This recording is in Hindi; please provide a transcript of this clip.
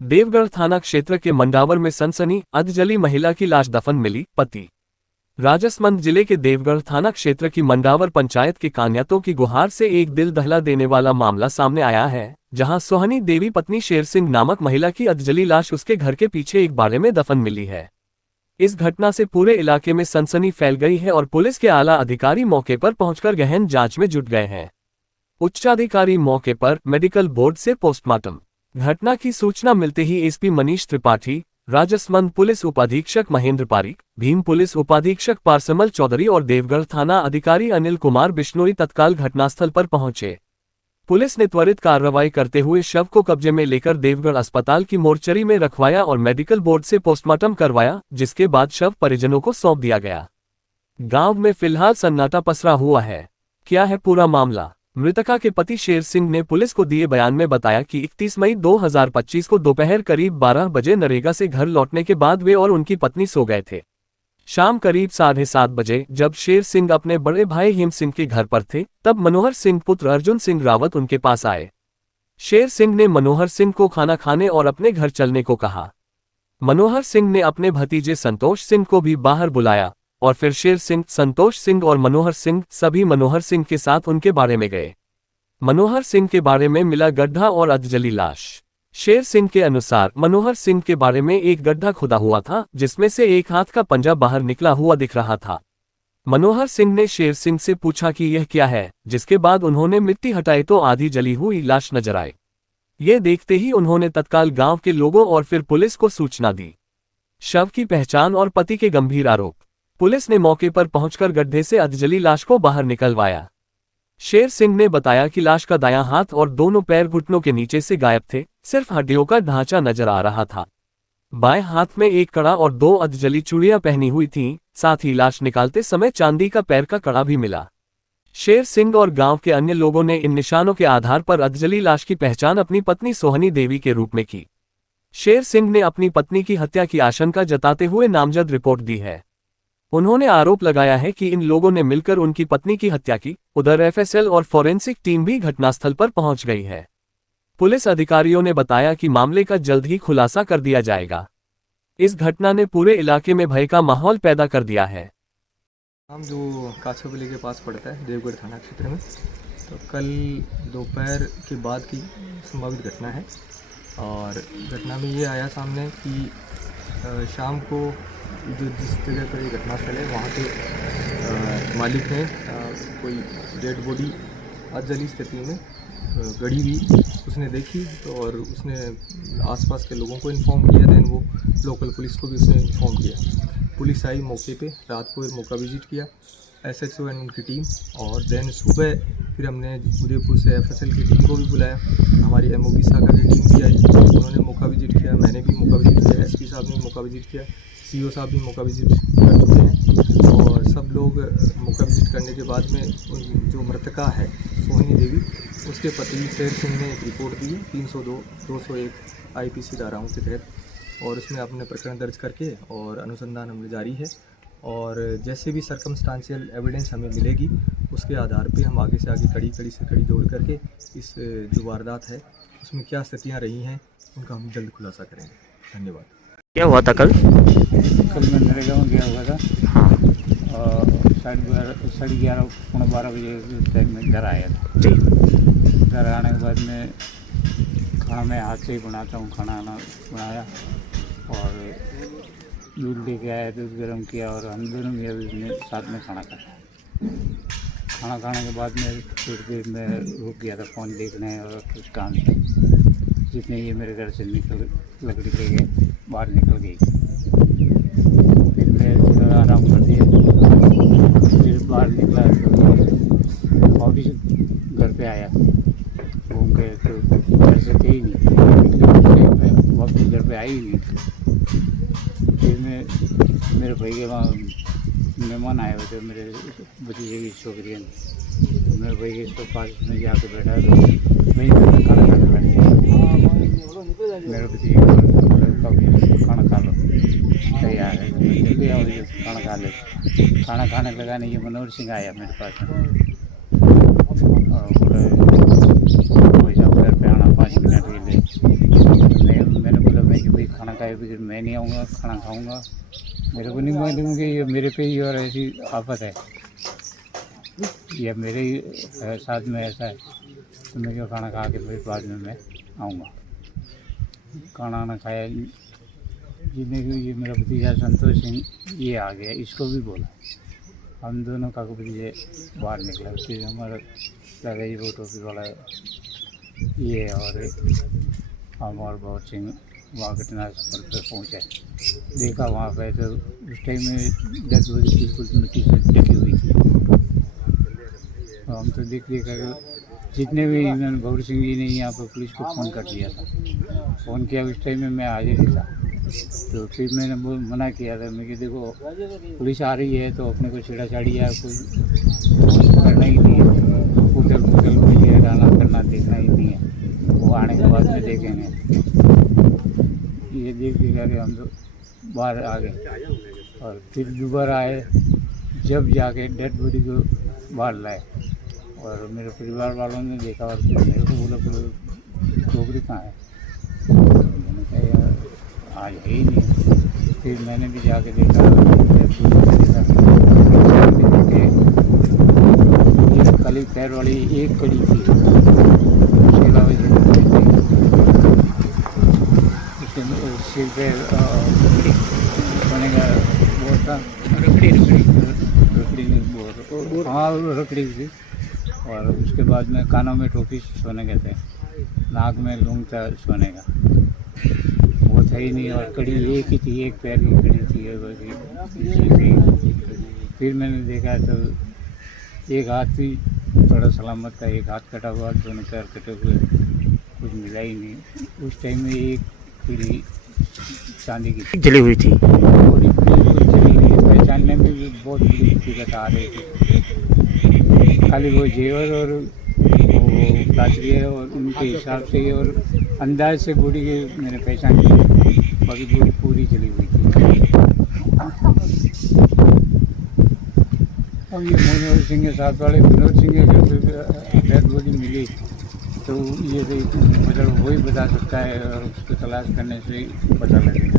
देवगढ़ थाना क्षेत्र के मंडावर में सनसनी, अधजली महिला की लाश दफन मिली, पति। राजसमंद जिले के देवगढ़ थाना क्षेत्र की मंडावर पंचायत के कान्यातों की गुहार से एक दिल दहला देने वाला मामला सामने आया है, जहां सोहनी देवी पत्नी शेर सिंह नामक महिला की अधजली लाश उसके घर के पीछे एक बाड़े में दफन मिली है। इस घटना से पूरे इलाके में सनसनी फैल गई है और पुलिस के आला अधिकारी मौके पर पहुंचकर गहन जांच में जुट गए हैं। उच्चाधिकारी मौके पर मेडिकल बोर्ड से पोस्टमार्टम। घटना की सूचना मिलते ही एसपी मनीष त्रिपाठी, राजसमंद पुलिस उपाधीक्षक महेंद्र पारीक, भीम पुलिस उपाधीक्षक पारसमल चौधरी और देवगढ़ थाना अधिकारी अनिल कुमार बिश्नोई तत्काल घटनास्थल पर पहुंचे। पुलिस ने त्वरित कार्रवाई करते हुए शव को कब्जे में लेकर देवगढ़ अस्पताल की मोर्चरी में रखवाया और मेडिकल बोर्ड से पोस्टमार्टम करवाया, जिसके बाद शव परिजनों को सौंप दिया गया। गांव में फिलहाल सन्नाटा पसरा हुआ है। क्या है पूरा मामला? मृतका के पति शेर सिंह ने पुलिस को दिए बयान में बताया कि 31 मई 2025 को दोपहर करीब 12 बजे नरेगा से घर लौटने के बाद वे और उनकी पत्नी सो गए थे। शाम करीब 7:30 बजे जब शेर सिंह अपने बड़े भाई हिम सिंह के घर पर थे, तब मनोहर सिंह पुत्र अर्जुन सिंह रावत उनके पास आए। शेर सिंह ने मनोहर सिंह को खाना खाने और अपने घर चलने को कहा। मनोहर सिंह ने अपने भतीजे संतोष सिंह को भी बाहर बुलाया और फिर शेर सिंह, संतोष सिंह और मनोहर सिंह सभी मनोहर सिंह के साथ उनके बारे में गए। मनोहर सिंह के बारे में मिला गड्ढा और अधजली लाश। शेर सिंह के अनुसार मनोहर सिंह के बारे में एक गड्ढा खुदा हुआ था, जिसमें से एक हाथ का पंजा बाहर निकला हुआ दिख रहा था। मनोहर सिंह ने शेर सिंह से पूछा कि यह क्या है, जिसके बाद उन्होंने मिट्टी हटाई तो आधी जली हुई लाश नजर आई। ये देखते ही उन्होंने तत्काल गांव के लोगों और फिर पुलिस को सूचना दी। शव की पहचान और पति के गंभीर आरोप। पुलिस ने मौके पर पहुंचकर गड्ढे से अधजली लाश को बाहर निकलवाया। शेर सिंह ने बताया कि लाश का दायां हाथ और दोनों पैर घुटनों के नीचे से गायब थे, सिर्फ हड्डियों का ढांचा नजर आ रहा था। बाएं हाथ में एक कड़ा और 2 अधजली चूड़ियां पहनी हुई थीं, साथ ही लाश निकालते समय चांदी का पैर का कड़ा भी मिला। शेर सिंह और गांव के अन्य लोगों ने इन निशानों के आधार पर अधजली लाश की पहचान अपनी पत्नी सोहनी देवी के रूप में की। शेर सिंह ने अपनी पत्नी की हत्या की आशंका जताते हुए नामजद रिपोर्ट दी है। उन्होंने आरोप लगाया है कि इन लोगों ने मिलकर उनकी पत्नी की हत्या की। उधर एफएसएल और फॉरेंसिक टीम भी घटनास्थल पर पहुंच गई है। पुलिस अधिकारियों ने बताया कि मामले का जल्द ही खुलासा कर दिया जाएगा। इस घटना ने पूरे इलाके में भय का माहौल पैदा कर दिया है। हम जो काछावली के पास पड़ता है देवगढ़ थाना क्षेत्र में, तो कल दोपहर के बाद की संभावित घटना है। और घटना में ये आया सामने कि शाम को जो जिस जगह पर ये घटनास्थल है वहाँ के मालिक ने कोई डेड बॉडी अधजली स्थिति में गड़ी हुई उसने देखी, तो और उसने आसपास के लोगों को इन्फॉर्म किया। देन वो लोकल पुलिस को भी उसने इन्फॉर्म किया। पुलिस आई मौके पे, रात को मौका विजिट किया, एसएचओ एंड उनकी टीम। और देन सुबह फिर हमने उदयपुर से एफएसएल की टीम को भी बुलाया। हमारी एमओबी शाखा की टीम भी आई, उन्होंने मौका विजिट किया, मैंने भी मौका विजिट किया, एसपी साहब ने मौका विजिट किया, सीओ साहब भी मौका विजिट कर चुके हैं। और सब लोग मौका विजिट करने के बाद में जो मृतका है सोहनी देवी, उसके पति शेर सिंह ने एक रिपोर्ट दी है 302, 201 आईपीसी धाराओं के तहत, और उसमें अपने प्रकरण दर्ज करके और अनुसंधान हमें जारी है। और जैसे भी सर्कमस्टांशियल एविडेंस हमें मिलेगी उसके आधार पे हम आगे से आगे कड़ी से कड़ी जोड़ करके इस जो वारदात है उसमें क्या स्थितियाँ रही हैं उनका हम जल्द खुलासा करेंगे। धन्यवाद। क्या हुआ था कल? मैं नरेगा में गया हुआ था। हाँ। और 11:30 पौने 12 बजे टाइम में घर आया था जी। घर आने के बाद में खाना मैं हाथ से ही बनाता हूँ, खाना बनाया और दूध लेके आया, दूध गर्म किया और हम दोनों मियाँ बीवी ने साथ में खाना खाया। खाना खाने के बाद में थोड़ी देर में रुक गया था फ़ोन देखने और कुछ काम था। जितने ये मेरे घर से लकड़ी लेके बाहर निकल गई। फिर मैं थोड़ा आराम कर दिया, फिर बाहर निकला तो वापस घर पे आया। घूम के तो घर से थे ही नहीं, वापस घर पे आई ही नहीं। फिर मैं मेरे भाई के वहाँ मेहमान आए हुए थे, मेरे भतीजे की छोकरी है, तो मेरे भाई के पास में जाके बैठा तो वहीं पर खाना खाने बैठ गया। मेरे भतीजे खाना खा लो, तैयार है, जल्दी आओ खाना खा ले। खाना खाने लगा नहीं, ये मनोहर सिंह आया मेरे पास और बोले भाई साहब घर पे आना 5 मिनट के लिए। मैंने बोला खाए बगैर मैं नहीं आऊँगा, खाना खाऊँगा। मेरे को नहीं मालूम कि ये मेरे पे ही और ऐसी आफत है या मेरे ही साथ में ऐसा है, तो मैं क्यों खाना खा के फिर बाद में मैं आऊँगा। खाना ना खाया जिन्हें भी, ये मेरा भतीजा संतोष सिंह ये आ गया, इसको भी बोला। हम दोनों का भतीजे बाहर निकला, फिर हमारा दादाजी वो टोपी वाला ये और हम और बहुत सिंह वहाँ घटनास्थल पर पहुँचे। देखा वहाँ पे तो उस टाइम में 10 बजे बिल्कुल मिट्टी से ढकी हुई थी। तो हम तो देख कर जितने भी इन्होंने भगत सिंह जी ने यहाँ पर पुलिस को फ़ोन कर दिया था। फ़ोन किया उस टाइम में मैं हाजिर ही था, तो फिर मैंने मना किया था। मैं कि देखो पुलिस आ रही है तो अपने को छेड़ाछाड़ी या कुछ करना ही नहीं है, होटल में ये डालना करना देखना ही नहीं है, वो आने के बाद में देखेंगे। ये देख के हम तो बाहर आ गए और फिर दोबारा आए, जब जाके डेड बॉडी को बाहर लाए और मेरे परिवार वालों ने देखा और फिर मेरे को बोला डोगरी कहाँ है। मैंने कहा यार आज है ही नहीं। फिर मैंने भी जाके देखा, एक खाली पैर वाली एक कड़ी थी, उसके अलावा सिर पे सोने का वो था, रकड़ी में बोर, हाँ रकड़ी थी। और उसके बाद में कानों में टोपी सोने के थे, नाक में लूंग था सोने का, वो था ही नहीं। और कड़ी एक ही थी, एक पैर की कड़ी थी। फिर मैंने देखा तो एक हाथ भी थोड़ा सलामत था, एक हाथ कटा हुआ, दोनों पैर कटे हुए, कुछ मिला ही नहीं। उस टाइम में एक पीढ़ी चांदी की जली हुई थी। बॉडी बिल्कुल जली हुई, पहचानने में भी बहुत बड़ी दिक्कत आ रही थी। खाली वो जेवर और वो काचरिया और उनके हिसाब से और अंदाज से बॉडी के मैंने पहचान की, बाकी बॉडी पूरी जली हुई थी। अब ये मनोहर सिंह के साथ वाले विनोद सिंह के जब डेड बॉडी मिली तो ये मतलब वही बता सकता है और उसको तलाश करने से पता लगेगा।